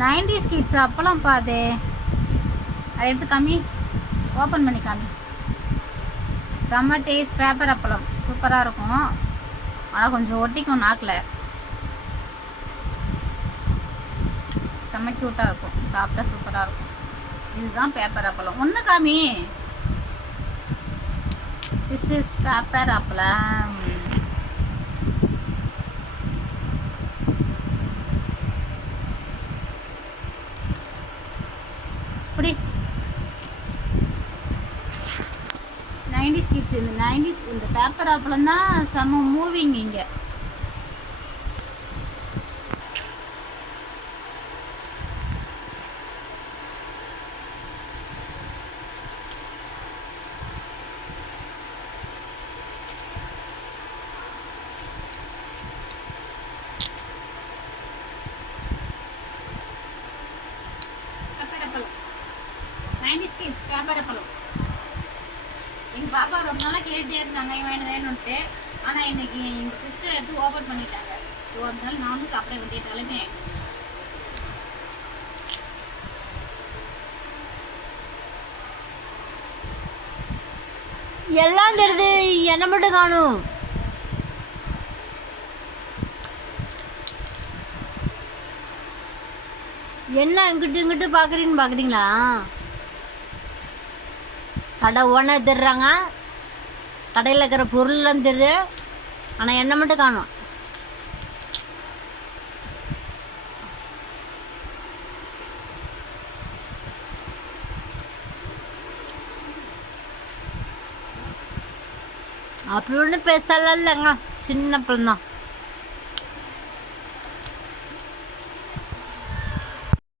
Nineties kids அப்பெல்லாம் பாதே அதை எடுத்து காமி. ஓப்பன் பண்ணி காமி. செம்ம டேஸ்ட் பேப்பர் அப்பளம். சூப்பராக இருக்கும். ஆனால் கொஞ்சம் ஒட்டிக்கும் நாக்கில். செம்ம க்யூட்டாக இருக்கும். சாப்பிட்டா சூப்பராக இருக்கும். இதுதான் பேப்பர் அப்பளம். ஒன்று காமி. திஸ் இஸ் பேப்பர் அப்பளம். அப்படி நைன்டிஸ் கிட்ஸ் இந்த நைன்டிஸ் இந்த பேப்பர் அப்பளம் தான் செம்ம மூவிங் இங்கே பேப்பர் அப்பளம் நைன்டிஸ் கிட்ஸ் பேப்பர் எங்கள் பாப்பா ரொம்ப நாளாக கேட்டே இருந்தாங்க இவன் வேணும் வேணும்ட்டு ஆனால் இன்னைக்கு எங்கள் சிஸ்டர் எடுத்து ஓப்பன் பண்ணிட்டாங்க. ஸோ அதனால நானும் சாப்பிட வேண்டிய நிலைமை ஆயிடுச்சு. எல்லாம் தெரிது என்ன மட்டும் காணும். என்ன இங்கிட்டு இங்கிட்டு பார்க்குறீன்னு பார்க்குறீங்களா கடை ஓனர் தெரிறாங்க கடையில் இருக்கிற பொருள்லாம் தெரியுது ஆனால் என்ன மட்டும் காணும்? அப்படி ஒன்றும் பேசலாம் இல்லைங்க. சின்ன பிள்ளைதான்.